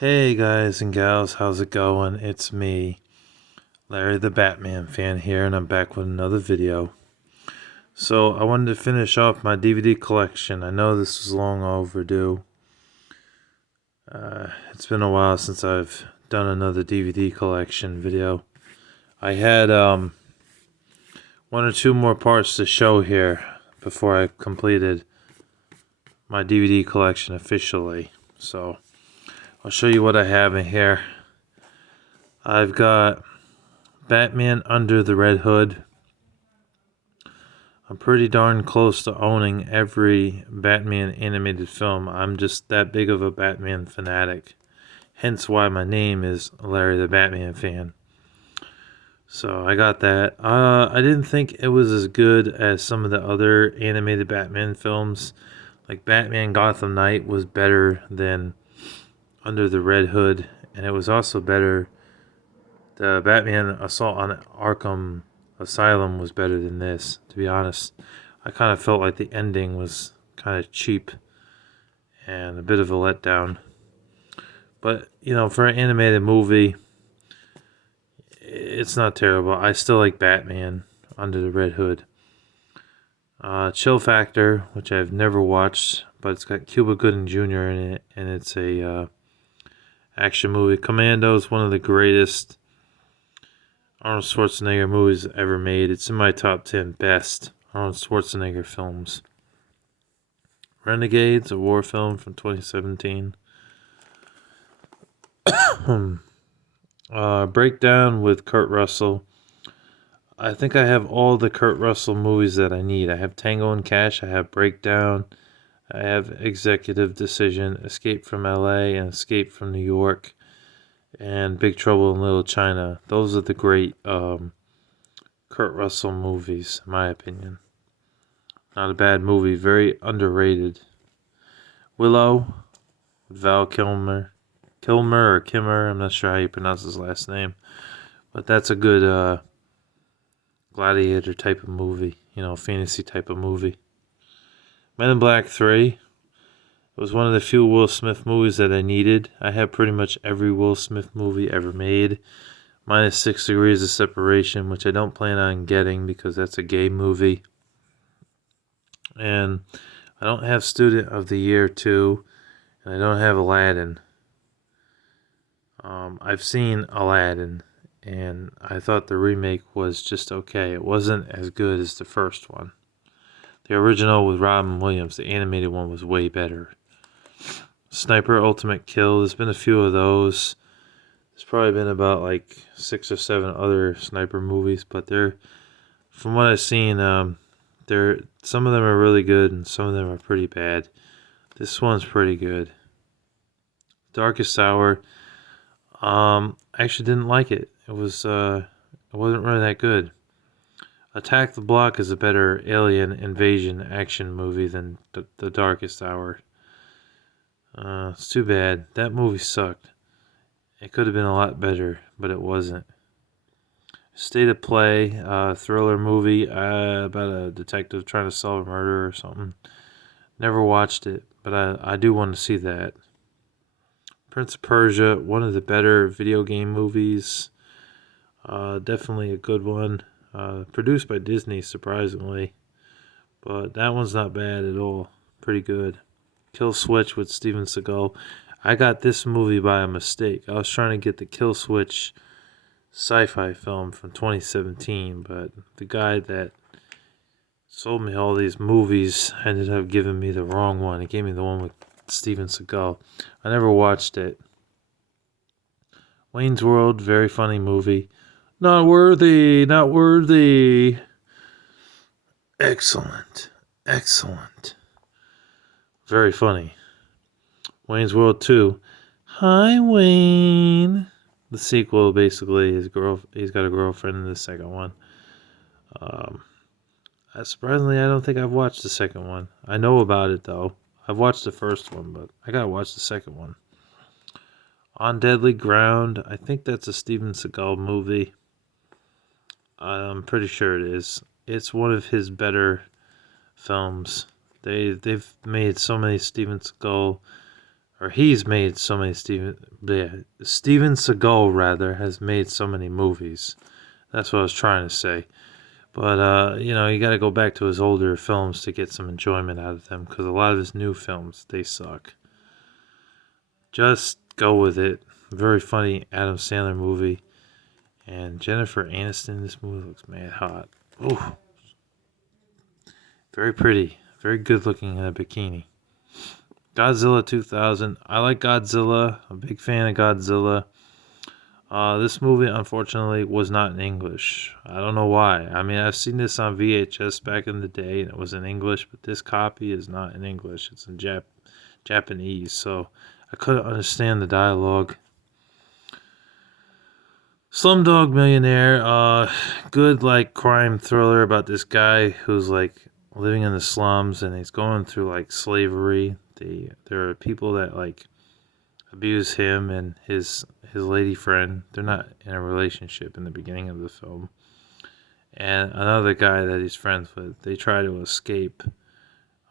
Hey guys and gals, how's it going? It's me, Larry the Batman fan here, and I'm back with another video. So I wanted to finish off my DVD collection. I know this was long overdue. It's been a while since I've done another DVD collection video. I had one or two more parts to show here before I completed my DVD collection officially. So I'll show you what I have in here. I've got Batman Under the Red Hood. I'm pretty darn close to owning every Batman animated film. I'm just that big of a Batman fanatic. Hence why my name is Larry the Batman fan. So I got that. I didn't think it was as good as some of the other animated Batman films. Like Batman Gotham Knight was better than Under the Red Hood. And it was also better. The Batman Assault on Arkham Asylum was better than this, to be honest. I kind of felt like the ending was kind of cheap and a bit of a letdown. But, for an animated movie, it's not terrible. I still like Batman Under the Red Hood. Chill Factor, which I've never watched, but it's got Cuba Gooding Jr. in it, and it's a action movie. Commando is one of the greatest Arnold Schwarzenegger movies ever made. It's in my top 10 best Arnold Schwarzenegger films. Renegades, a war film from 2017. Breakdown with Kurt Russell. I think I have all the Kurt Russell movies that I need. I have Tango and Cash, I have Breakdown, I have Executive Decision, Escape from LA, and Escape from New York, and Big Trouble in Little China. Those are the great Kurt Russell movies, in my opinion. Not a bad movie, very underrated. Willow, Val Kilmer. Kilmer or Kimmer, I'm not sure how you pronounce his last name. But that's a good gladiator type of movie, fantasy type of movie. Men in Black 3. It was one of the few Will Smith movies that I needed. I have pretty much every Will Smith movie ever made. Minus 6 Degrees of Separation, which I don't plan on getting because that's a gay movie. And I don't have Student of the Year 2. And I don't have Aladdin. I've seen Aladdin, and I thought the remake was just okay. It wasn't as good as the first one. The original with Robin Williams, the animated one, was way better. Sniper Ultimate Kill, there's been a few of those. There's probably been about like 6 or 7 other sniper movies, but from what I've seen, some of them are really good and some of them are pretty bad. This one's pretty good. Darkest Hour. I actually didn't like it. It wasn't really that good. Attack the Block is a better alien invasion action movie than The Darkest Hour. It's too bad. That movie sucked. It could have been a lot better, but it wasn't. State of Play, thriller movie about a detective trying to solve a murder or something. Never watched it, but I do want to see that. Prince of Persia, one of the better video game movies. Definitely a good one. Produced by Disney, surprisingly. But that one's not bad at all. Pretty good. Kill Switch with Steven Seagal. I got this movie by a mistake. I was trying to get the Kill Switch sci-fi film from 2017, but the guy that sold me all these movies ended up giving me the wrong one. He gave me the one with Steven Seagal. I never watched it. Wayne's World, very funny movie. Not worthy, not worthy. Excellent, excellent. Very funny. Wayne's World 2. Hi, Wayne. The sequel, basically, he's got a girlfriend in the second one. Surprisingly, I don't think I've watched the second one. I know about it, though. I've watched the first one, but I gotta watch the second one. On Deadly Ground, I think that's a Steven Seagal movie. I'm pretty sure it is. It's one of his better films. They've made so many Steven Seagal or he's made so many Steven Seagal rather has made so many movies. That's what I was trying to say. But you got to go back to his older films to get some enjoyment out of them, because a lot of his new films, they suck. Just go with it. Very funny Adam Sandler movie. And Jennifer Aniston in this movie looks mad hot. Oh, very pretty. Very good looking in a bikini. Godzilla 2000. I like Godzilla. I'm a big fan of Godzilla. This movie, unfortunately, was not in English. I don't know why. I mean, I've seen this on VHS back in the day, and it was in English, but this copy is not in English. It's in Japanese, so I couldn't understand the dialogue. Slumdog Millionaire, good like crime thriller about this guy who's like living in the slums and he's going through like slavery. There are people that like abuse him and his lady friend. They're not in a relationship in the beginning of the film. And another guy that he's friends with, they try to escape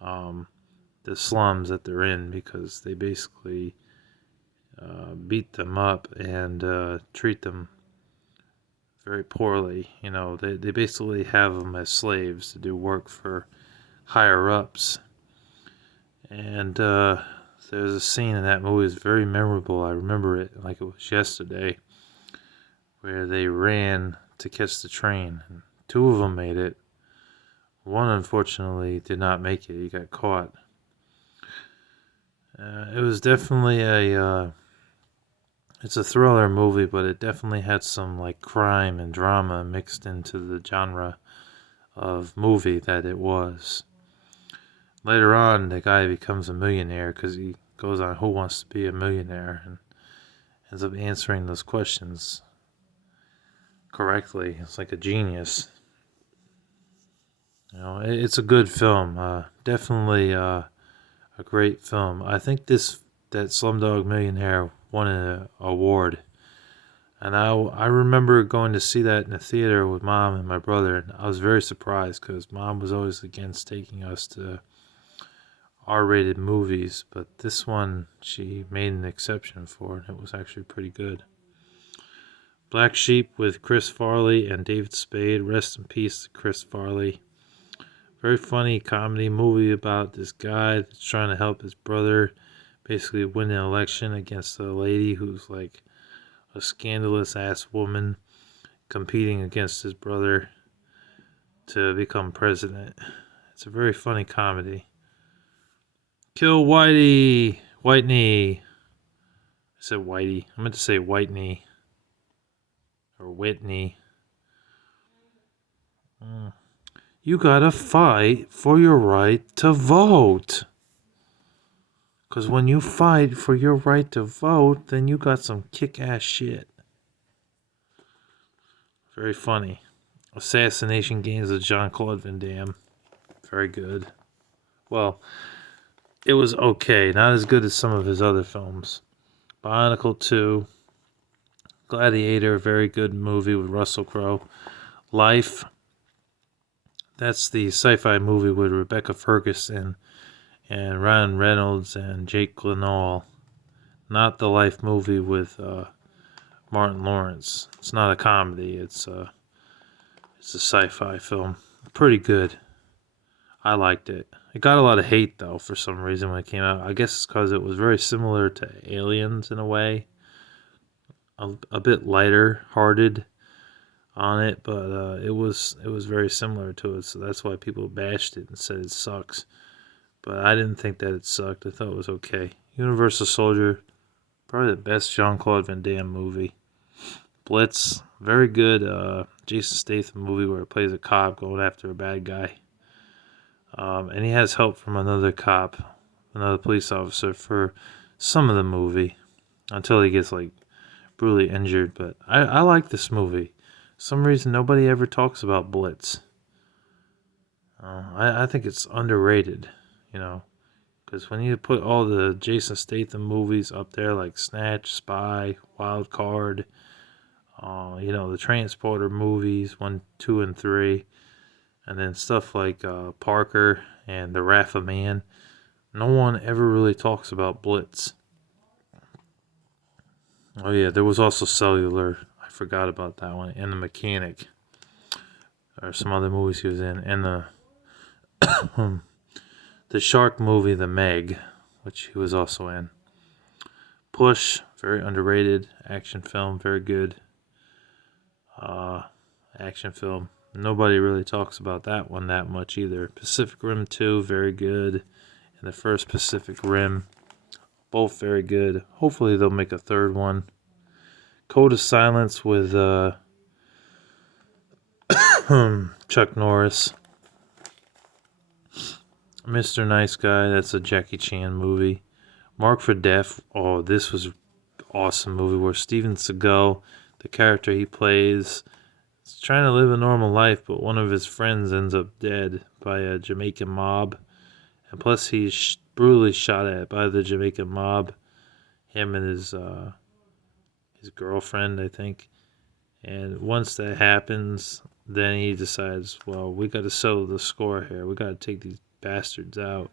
the slums that they're in because they basically beat them up and treat them very poorly. They basically have them as slaves to do work for higher ups. And there's a scene in that movie that's very memorable. I remember it like it was yesterday, where they ran to catch the train. And two of them made it. One, unfortunately, did not make it. He got caught. It was definitely it's a thriller movie, but it definitely had some like crime and drama mixed into the genre of movie that it was. Later on, the guy becomes a millionaire because he goes on Who Wants to Be a Millionaire and ends up answering those questions correctly. It's like a genius. It's a good film. Definitely a great film. I think that Slumdog Millionaire won an award. And I remember going to see that in the theater with Mom and my brother. And I was very surprised because Mom was always against taking us to R-rated movies. But this one, she made an exception for, and it was actually pretty good. Black Sheep with Chris Farley and David Spade. Rest in peace to Chris Farley. Very funny comedy movie about this guy that's trying to help his brother basically win an election against a lady who's like a scandalous ass woman competing against his brother to become president. It's a very funny comedy. Kill Whitey. Whitney. I said Whitey. I meant to say Whitney. Or Whitney. You gotta fight for your right to vote. Because when you fight for your right to vote, then you got some kick-ass shit. Very funny. Assassination Games of Jean-Claude Van Damme. Very good. Well, it was okay. Not as good as some of his other films. Bionicle 2. Gladiator, very good movie with Russell Crowe. Life. That's the sci-fi movie with Rebecca Ferguson and Ryan Reynolds and Jake Gyllenhaal. Not the Life movie with Martin Lawrence. It's not a comedy. It's a sci-fi film. Pretty good. I liked it. It got a lot of hate though for some reason when it came out. I guess it's because it was very similar to Aliens in a way. A bit lighter hearted on it, but it was very similar to it, so that's why people bashed it and said it sucks. But I didn't think that it sucked. I thought it was okay. Universal Soldier, probably the best Jean-Claude Van Damme movie. Blitz, very good Jason Statham movie where he plays a cop going after a bad guy. And he has help from another cop, another police officer for some of the movie until he gets like brutally injured. But I like this movie. For some reason nobody ever talks about Blitz. I think it's underrated, because when you put all the Jason Statham movies up there like Snatch, Spy, Wild Card, the Transporter movies 1, 2, and 3, and then stuff like Parker and The Wrath of Man, no one ever really talks about Blitz. Oh yeah, there was also Cellular. I forgot about that one. And The Mechanic. Or some other movies he was in. And the shark movie, The Meg, which he was also in. Push, very underrated action film, very good action film. Nobody really talks about that one that much either. Pacific Rim 2, very good. And the first Pacific Rim, both very good. Hopefully they'll make a third one. Code of Silence with Chuck Norris. Mr. Nice Guy, that's a Jackie Chan movie. Mark for Death, oh, this was an awesome movie where Steven Seagal, the character he plays, is trying to live a normal life, but one of his friends ends up dead by a Jamaican mob. And plus he's brutally shot at by the Jamaican mob. Him and his girlfriend, I think. And once that happens, then he decides, well, we got to settle the score here. We got to take these bastards out.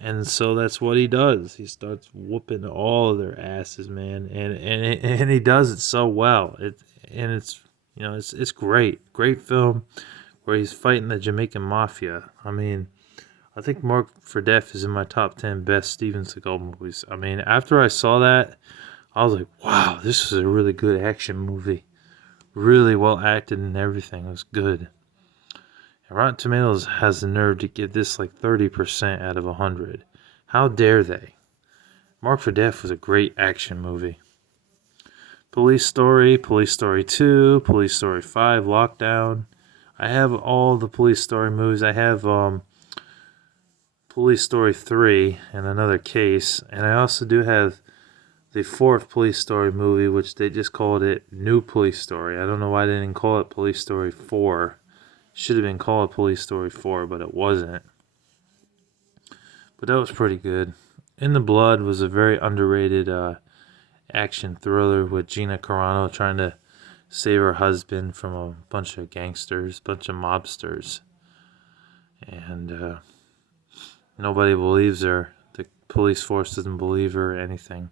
And so that's what he does. He starts whooping all of their asses, man, and he does it so well. It's great film where he's fighting the Jamaican mafia. I mean, I think Mark for Death is in my top 10 best Steven Seagal movies. I mean, after I saw that, I was like, wow, this is a really good action movie. Really well acted and everything. It was good. And Rotten Tomatoes has the nerve to give this like 30% out of 100. How dare they? Mark for Death was a great action movie. Police Story 2, Police Story 5, Lockdown. I have all the Police Story movies. I have Police Story 3 and Another Case. And I also do have the fourth Police Story movie, which they just called it New Police Story. I don't know why they didn't call it Police Story 4. Should have been called Police Story 4, but it wasn't. But that was pretty good. In the Blood was a very underrated action thriller with Gina Carano trying to save her husband from a bunch of gangsters, bunch of mobsters. And nobody believes her. The police force doesn't believe her or anything.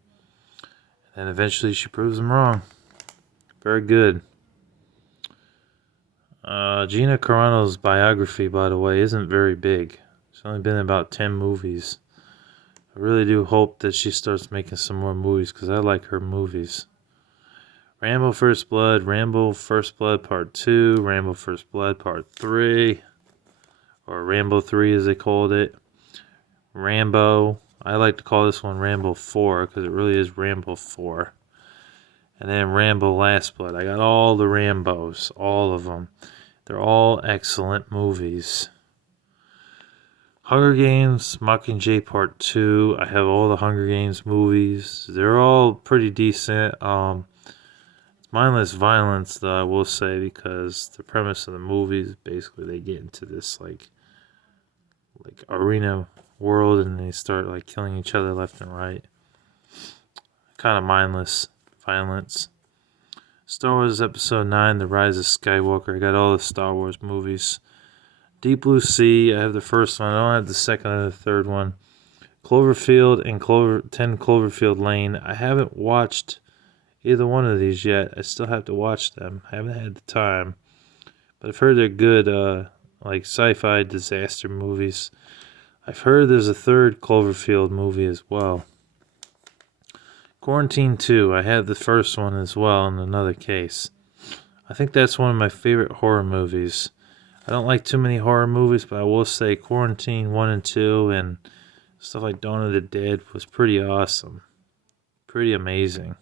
And eventually she proves them wrong. Very good. Gina Carano's biography, by the way, isn't very big. It's only been about 10 movies. I really do hope that she starts making some more movies because I like her movies. Rambo First Blood Part 2, Rambo First Blood Part 3, or Rambo 3 as they called it. Rambo, I like to call this one Rambo 4 because it really is Rambo 4. And then Rambo Last Blood. I got all the Rambos, all of them. They're all excellent movies. Hunger Games, Mockingjay Part 2. I have all the Hunger Games movies. They're all pretty decent. Mindless Violence, though, I will say, because the premise of the movies, basically they get into this like arena world and they start like killing each other left and right. Kind of mindless violence. Star Wars Episode 9, The Rise of Skywalker. I got all the Star Wars movies. Deep Blue Sea, I have the first one. I don't have the second or the third one. Cloverfield and 10 Cloverfield Lane. I haven't watched either one of these yet. I still have to watch them. I haven't had the time. But I've heard they're good, like sci-fi disaster movies. I've heard there's a third Cloverfield movie as well. Quarantine 2, I had the first one as well in Another Case. I think that's one of my favorite horror movies. I don't like too many horror movies, but I will say Quarantine 1 and 2 and stuff like Dawn of the Dead was pretty awesome. Pretty amazing.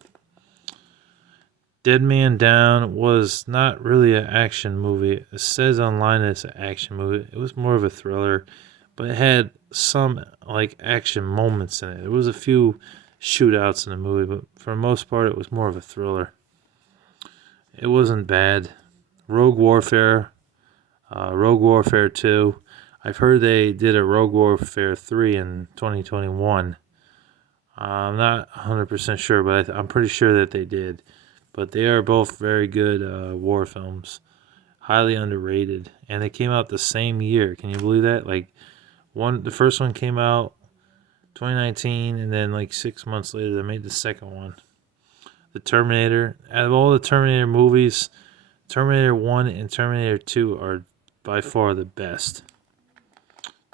Dead Man Down was not really an action movie. It says online it's an action movie. It was more of a thriller, but it had some like action moments in it. There was a few shootouts in the movie, but for the most part it was more of a thriller. It wasn't bad. Rogue Warfare 2. I've heard they did a Rogue Warfare 3 in 2021. I'm not 100% sure, but I'm pretty sure that they did. But they are both very good war films. Highly underrated. And they came out the same year. Can you believe that? Like, the first one came out 2019, and then like 6 months later they made the second one. The Terminator. Out of all the Terminator movies, Terminator 1 and Terminator 2 are by far the best.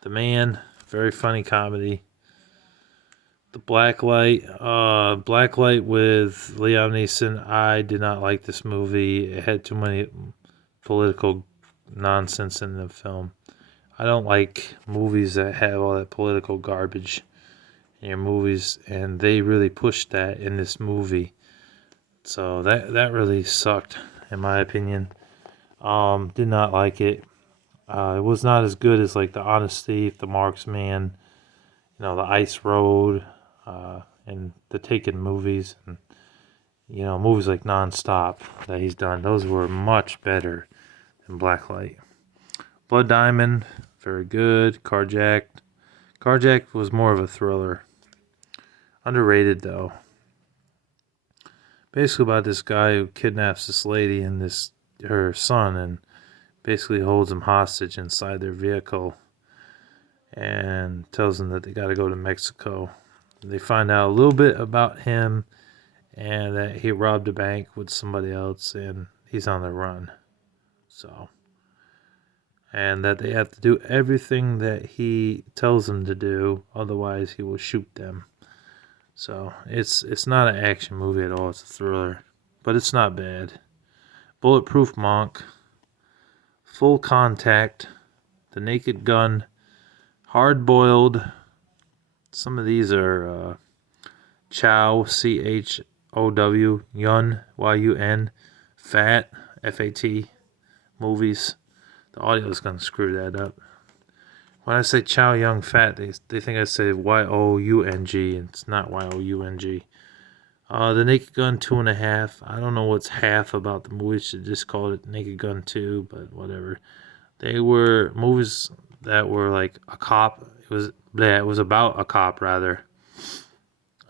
The Man, very funny comedy. The Black Light with Liam Neeson. I did not like this movie. It had too many political nonsense in the film. I don't like movies that have all that political garbage in your movies, and they really pushed that in this movie. So that really sucked, in my opinion. Did not like it. It was not as good as like The Honest Thief, The Marksman, The Ice Road, and the Taken movies, and movies like Nonstop that he's done. Those were much better than Blacklight. Blood Diamond, very good. Carjacked. Carjacked was more of a thriller. Underrated though. Basically about this guy who kidnaps this lady and her son and basically holds them hostage inside their vehicle and tells them that they got to go to Mexico. They find out a little bit about him and that he robbed a bank with somebody else and he's on the run. And that they have to do everything that he tells them to do, otherwise he will shoot them. So it's not an action movie at all, it's a thriller, but it's not bad. Bulletproof Monk, Full Contact, The Naked Gun, Hard Boiled. Some of these are Chow, Chow, Yun, Yun, Fat, Fat, movies. The audio is going to screw that up. When I say Chow Yun Fat, they think I say Young. It's not Young. The Naked Gun 2.5. I don't know what's half about the movie. Should just call it Naked Gun 2, but whatever. They were movies that were like a cop. It was about a cop rather.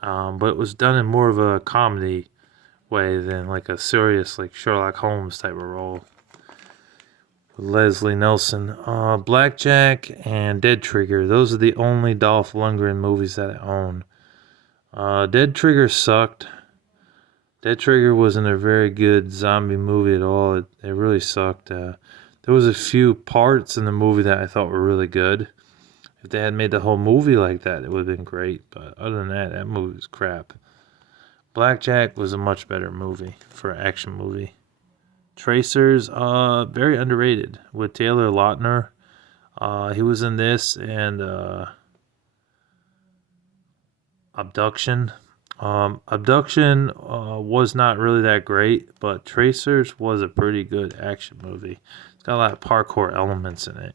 But it was done in more of a comedy way than like a serious like Sherlock Holmes type of role. Leslie Nelson. Blackjack and Dead Trigger. Those are the only Dolph Lundgren movies that I own. Dead Trigger sucked. Dead Trigger wasn't a very good zombie movie at all. It really sucked. There was a few parts in the movie that I thought were really good. If they had made the whole movie like that, it would have been great. But other than that movie was crap. Blackjack was a much better movie for an action movie. Tracers, very underrated with Taylor Lautner. He was in this and Abduction. Abduction was not really that great, but Tracers was a pretty good action movie. It's got a lot of parkour elements in it.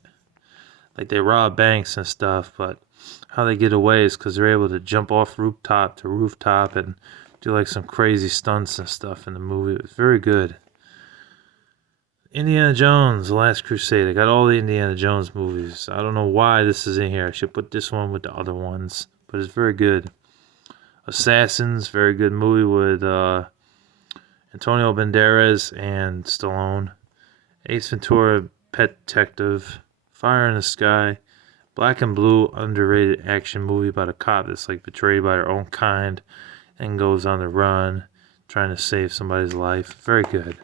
Like they rob banks and stuff, but how they get away is because they're able to jump off rooftop to rooftop and do like some crazy stunts and stuff in the movie. It was very good. Indiana Jones, The Last Crusade. I got all the Indiana Jones movies. I don't know why this is in here. I should put this one with the other ones, but it's very good. Assassins, very good movie with Antonio Banderas and Stallone. Ace Ventura, Pet Detective. Fire in the Sky. Black and Blue, underrated action movie about a cop that's like betrayed by her own kind and goes on the run trying to save somebody's life. Very good.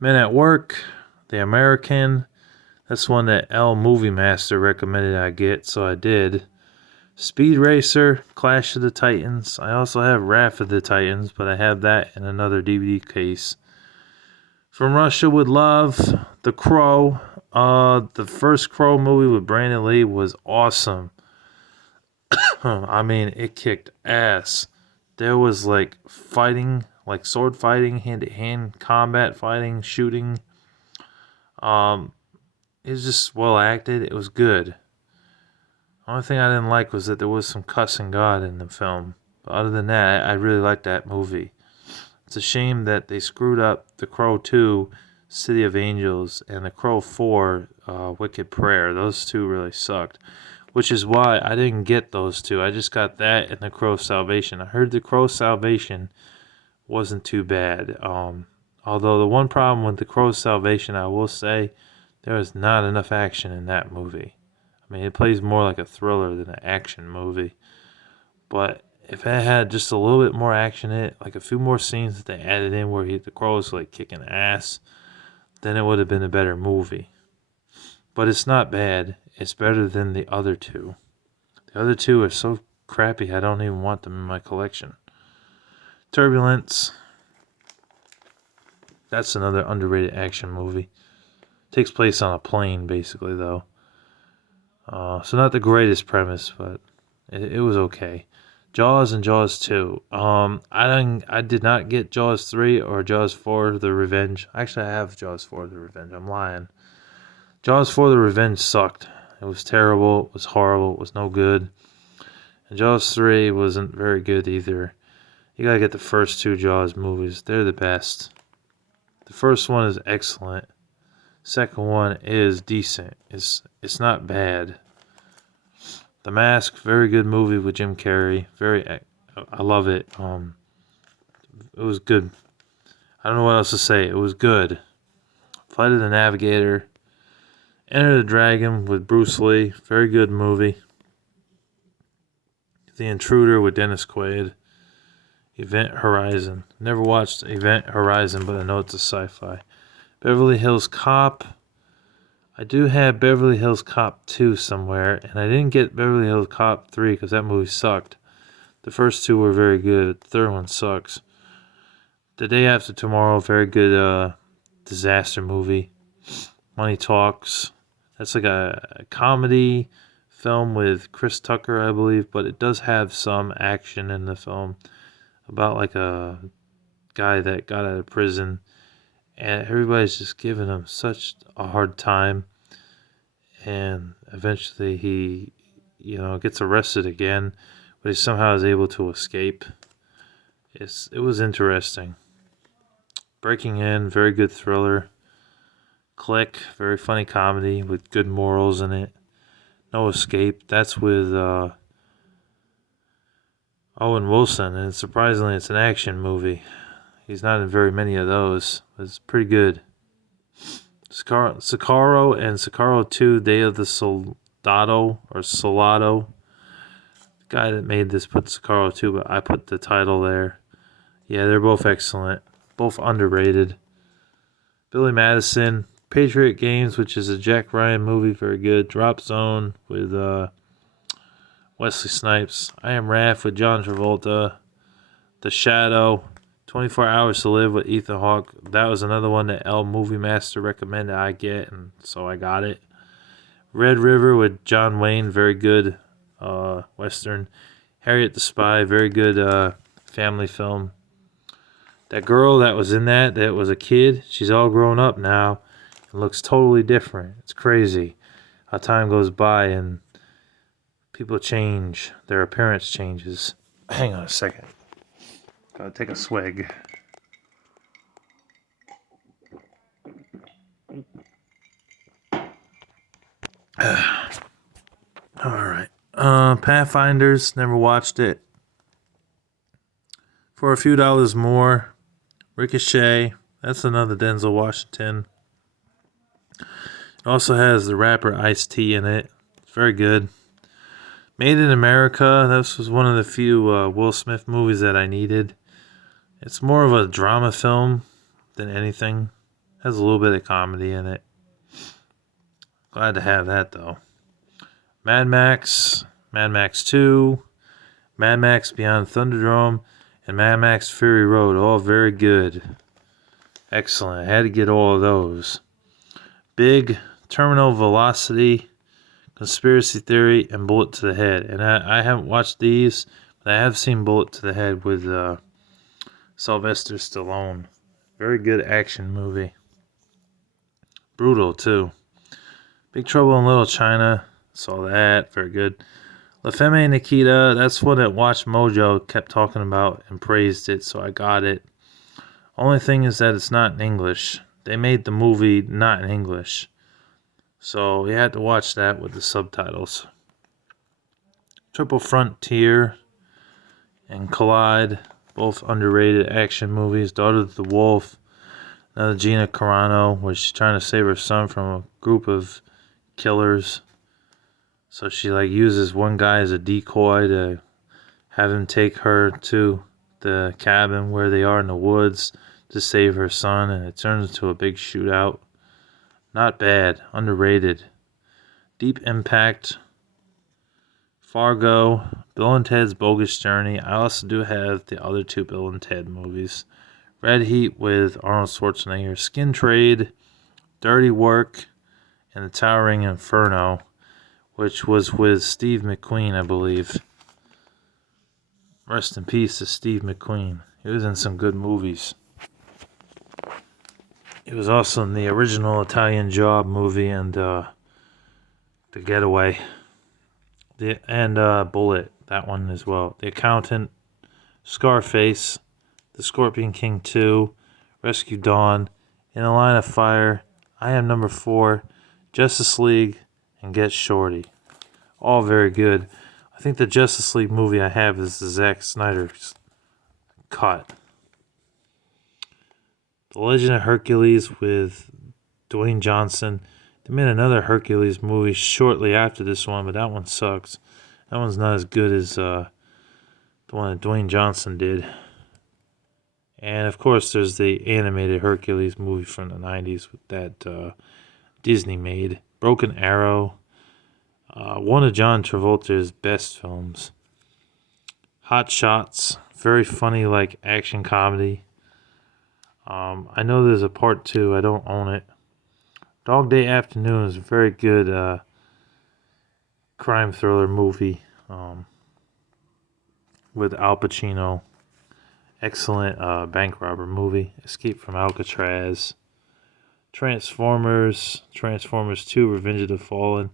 Men at Work, The American. That's one that L Movie Master recommended I get, so I did. Speed Racer, Clash of the Titans. I also have Wrath of the Titans, but I have that in another DVD case. From Russia with Love, The Crow. The first Crow movie with Brandon Lee was awesome. I mean, it kicked ass. There was like fighting, like sword fighting, hand-to-hand combat fighting, shooting. It was just well acted. It was good. The only thing I didn't like was that there was some cussing God in the film. But other than that, I really liked that movie. It's a shame that they screwed up The Crow 2, City of Angels, and The Crow 4, Wicked Prayer. Those two really sucked. Which is why I didn't get those two. I just got that and The Crow Salvation. I heard The Crow Salvation wasn't too bad. Although the one problem with The Crow Salvation, I will say, there was not enough action in that movie. I mean, it plays more like a thriller than an action movie. But if it had just a little bit more action in it, like a few more scenes that they added in where the Crow was like kicking ass, then it would have been a better movie. But it's not bad. It's better than the other two. The other two are so crappy, I don't even want them in my collection. Turbulence. That's another underrated action movie. Takes place on a plane, basically, though. So not the greatest premise, but it was okay. Jaws and Jaws 2. I did not get Jaws 3 or Jaws 4 The Revenge. Actually, I have Jaws 4 The Revenge. I'm lying. Jaws 4 The Revenge sucked. It was terrible. It was horrible. It was no good. And Jaws 3 wasn't very good either. You gotta get the first two Jaws movies. They're the best. The first one is excellent. Second one is decent. It's not bad. The Mask, very good movie with Jim Carrey. I love it. It was good. I don't know what else to say. It was good. Flight of the Navigator. Enter the Dragon with Bruce Lee. Very good movie. The Intruder with Dennis Quaid. Event Horizon. Never watched Event Horizon, but I know it's a sci-fi. Beverly Hills Cop. I do have Beverly Hills Cop 2 somewhere, and I didn't get Beverly Hills Cop 3 because that movie sucked. The first two were very good. The third one sucks. The Day After Tomorrow, very good disaster movie. Money Talks. That's like a comedy film with Chris Tucker, I believe, but it does have some action in the film about like a guy that got out of prison, and everybody's just giving him such a hard time, and eventually he gets arrested again, but he somehow is able to escape. It was interesting. Breaking In, very good thriller. Click, very funny comedy with good morals in it. No Escape, that's with Owen Wilson, and surprisingly it's an action movie. He's not in very many of those, but it's pretty good. Sicario and Sicario 2, Day of the Soldado, or Solado. The guy that made this put Sicario 2, but I put the title there. Yeah, they're both excellent. Both underrated. Billy Madison, Patriot Games, which is a Jack Ryan movie, very good. Drop Zone with Wesley Snipes. I Am Raph with John Travolta. The Shadow. 24 Hours to Live with Ethan Hawke. That was another one that L Movie Master recommended I get, and so I got it. Red River with John Wayne, very good Western. Harriet the Spy, very good family film. That girl that was in that was a kid, she's all grown up now and looks totally different. It's crazy how time goes by and people change. Their appearance changes. Hang on a second. Gotta take a swig. Alright. Pathfinders, never watched it. For a few dollars more. Ricochet, that's another Denzel Washington. It also has the rapper Ice-T in it. It's very good. Made in America, this was one of the few Will Smith movies that I needed. It's more of a drama film than anything. Has a little bit of comedy in it. Glad to have that, though. Mad Max 2, Mad Max Beyond Thunderdome, and Mad Max Fury Road, all very good. Excellent. I had to get all of those. Big, Terminal Velocity, Conspiracy Theory, and Bullet to the Head. And I haven't watched these, but I have seen Bullet to the Head with Sylvester Stallone. Very good action movie. Brutal, too. Big Trouble in Little China. Saw that. Very good. La Femme Nikita, that's one that Watch Mojo kept talking about and praised it, so I got it. Only thing is that it's not in English. They made the movie not in English. So you had to watch that with the subtitles. Triple Frontier and Collide, both underrated action movies. Daughter of the Wolf, another Gina Carano, where she's trying to save her son from a group of killers. So she uses one guy as a decoy to have him take her to the cabin where they are in the woods to save her son, and it turns into a big shootout. Not bad. Underrated. Deep Impact. Fargo. Bill and Ted's Bogus Journey. I also do have the other two Bill and Ted movies. Red Heat with Arnold Schwarzenegger. Skin Trade. Dirty Work. And The Towering Inferno, which was with Steve McQueen, I believe. Rest in peace to Steve McQueen. He was in some good movies. He was also in the original Italian Job movie and The Getaway. Bullet, that one as well. The Accountant, Scarface, The Scorpion King 2, Rescue Dawn, In the Line of Fire, I Am Number 4, Justice League, and Get Shorty. All very good. I think the Justice League movie I have is the Zack Snyder's cut. The Legend of Hercules with Dwayne Johnson. They made another Hercules movie shortly after this one, but that one sucks. That one's not as good as the one that Dwayne Johnson did. And of course, there's the animated Hercules movie from the 90s that Disney made. Broken Arrow. One of John Travolta's best films. Hot Shots. Very funny, like action comedy. I know there's a part 2. I don't own it. Dog Day Afternoon is a very good crime thriller movie with Al Pacino. Excellent bank robber movie. Escape from Alcatraz. Transformers 2, Revenge of the Fallen.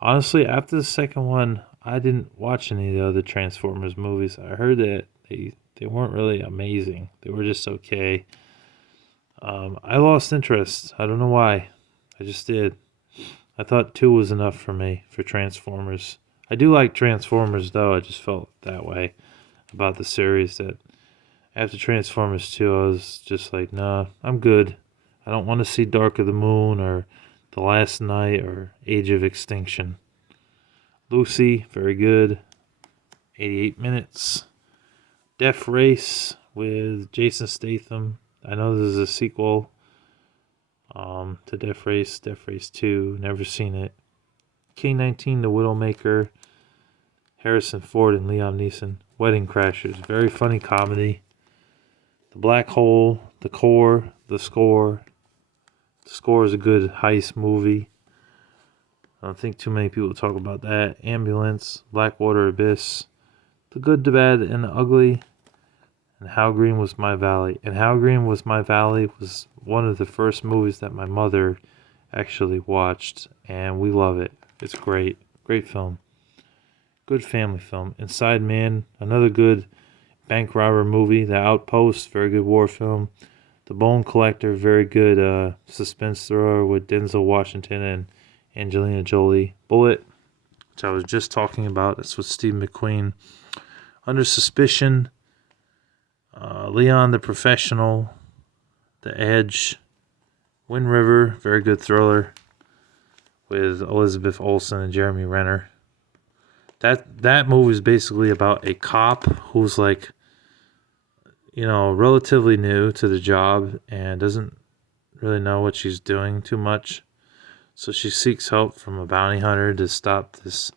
Honestly, after the second one, I didn't watch any of the other Transformers movies. I heard that they weren't really amazing. They were just okay. I lost interest. I don't know why. I just did. I thought 2 was enough for me, for Transformers. I do like Transformers, though. I just felt that way about the series, that after Transformers 2, I was just like, nah, I'm good. I don't want to see Dark of the Moon or The Last Night or Age of Extinction. Lucy, very good. 88 minutes. Death Race with Jason Statham. I know there's a sequel to Death Race 2. Never seen it. K-19, The Widowmaker. Harrison Ford and Liam Neeson. Wedding Crashers. Very funny comedy. The Black Hole. The Core. The Score. The Score is a good heist movie. I don't think too many people talk about that. Ambulance. Blackwater Abyss. The Good, the Bad, and the Ugly. And How Green Was My Valley. And How Green Was My Valley was one of the first movies that my mother actually watched. And we love it. It's great. Great film. Good family film. Inside Man. Another good bank robber movie. The Outpost. Very good war film. The Bone Collector. Very good suspense thriller with Denzel Washington and Angelina Jolie. Bullet, which I was just talking about. That's with Steve McQueen. Under Suspicion. Leon the Professional, The Edge, Wind River, very good thriller with Elizabeth Olsen and Jeremy Renner. That movie is basically about a cop who's like, relatively new to the job and doesn't really know what she's doing too much. So she seeks help from a bounty hunter to stop this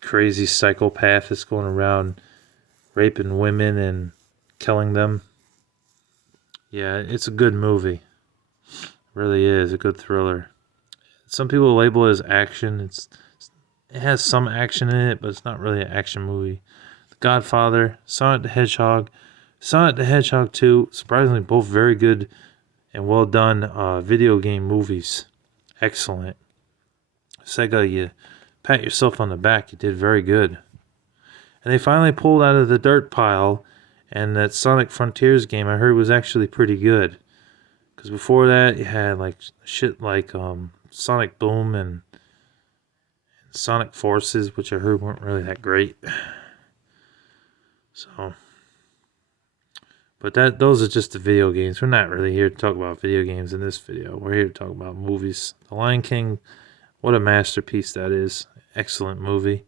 crazy psychopath that's going around raping women and killing them. Yeah, it's a good movie. It really is a good thriller. Some people label it as action. It has some action in it, but it's not really an action movie. The Godfather, Sonic the Hedgehog, Sonic the Hedgehog 2, surprisingly both very good and well done video game movies. Excellent. Sega, you pat yourself on the back. You did very good. And they finally pulled out of the dirt pile, and that Sonic Frontiers game I heard was actually pretty good. Because before that, you had like shit like Sonic Boom and Sonic Forces, which I heard weren't really that great. So, but those are just the video games. We're not really here to talk about video games in this video. We're here to talk about movies. The Lion King, what a masterpiece that is. Excellent movie.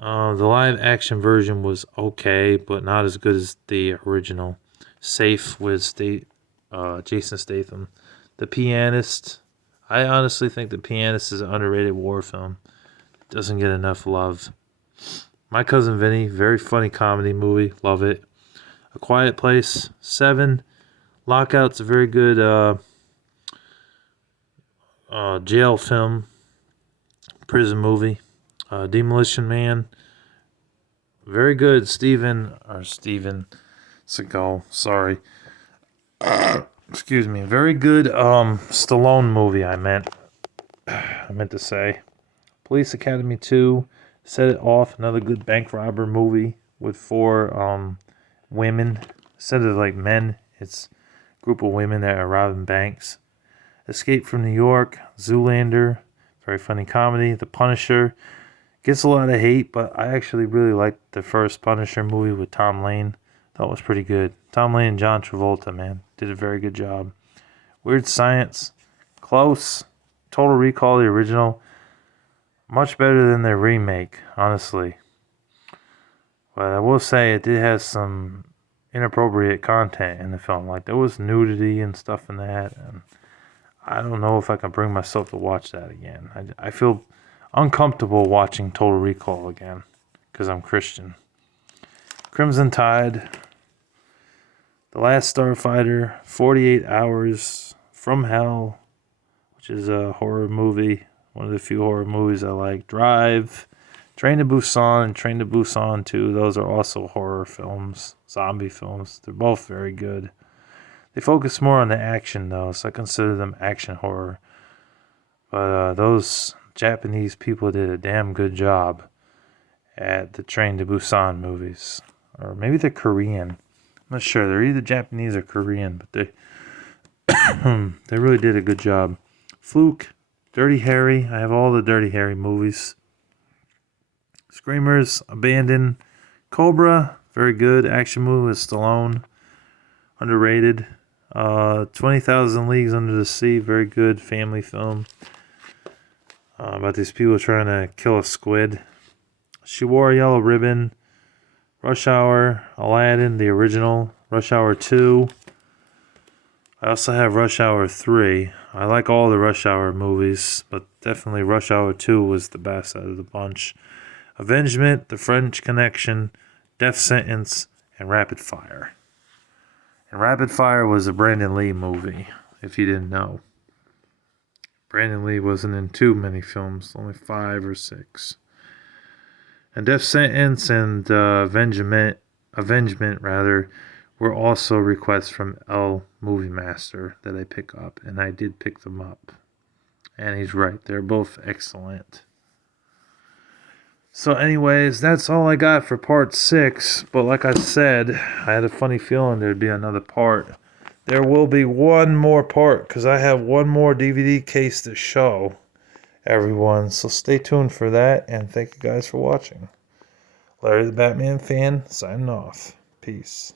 The live action version was okay, but not as good as the original. Safe with Jason Statham. The Pianist. I honestly think The Pianist is an underrated war film. It doesn't get enough love. My Cousin Vinny, very funny comedy movie. Love it. A Quiet Place. 7. Lockout's a very good jail film. Prison movie. Demolition Man. Very good. Steven Seagal. Sorry. Excuse me. Very good Stallone movie, I meant to say. Police Academy 2. Set It Off. Another good bank robber movie with 4 women. Instead of like men, it's a group of women that are robbing banks. Escape from New York. Zoolander. Very funny comedy. The Punisher. Gets a lot of hate, but I actually really liked the first Punisher movie with Tom Lane. Thought it was pretty good. Tom Lane and John Travolta, man, did a very good job. Weird Science, close. Total Recall, the original, much better than their remake, honestly. But I will say it did have some inappropriate content in the film. Like there was nudity and stuff in that, and I don't know if I can bring myself to watch that again. I feel uncomfortable watching Total Recall again because I'm Christian. Crimson Tide, The Last Starfighter, 48 Hours from Hell, which is a horror movie, one of the few horror movies I like. Drive, Train to Busan, and Train to Busan 2. Those are also horror films, zombie films. They're both very good. They focus more on the action though, so I consider them action horror. But those Japanese people did a damn good job at the Train to Busan movies. Or maybe they're Korean. I'm not sure. They're either Japanese or Korean, but they really did a good job. Fluke, Dirty Harry. I have all the Dirty Harry movies. Screamers, Abandoned. Cobra, very good action movie with Stallone. Underrated. 20,000 Leagues Under the Sea, very good family film. About these people trying to kill a squid. She Wore a Yellow Ribbon. Rush Hour, Aladdin, the original. Rush Hour 2. I also have Rush Hour 3. I like all the Rush Hour movies, but definitely Rush Hour 2 was the best out of the bunch. Avengement, The French Connection, Death Sentence, and Rapid Fire. And Rapid Fire was a Brandon Lee movie, if you didn't know. Brandon Lee wasn't in too many films, only 5 or 6. And Death Sentence and Avengement were also requests from L Movie Master that I pick up, and I did pick them up. And he's right, they're both excellent. So anyways, that's all I got for part 6. But like I said, I had a funny feeling there'd be another part. There will be one more part because I have one more DVD case to show everyone. So stay tuned for that, and thank you guys for watching. Larry the Batman Fan, signing off. Peace.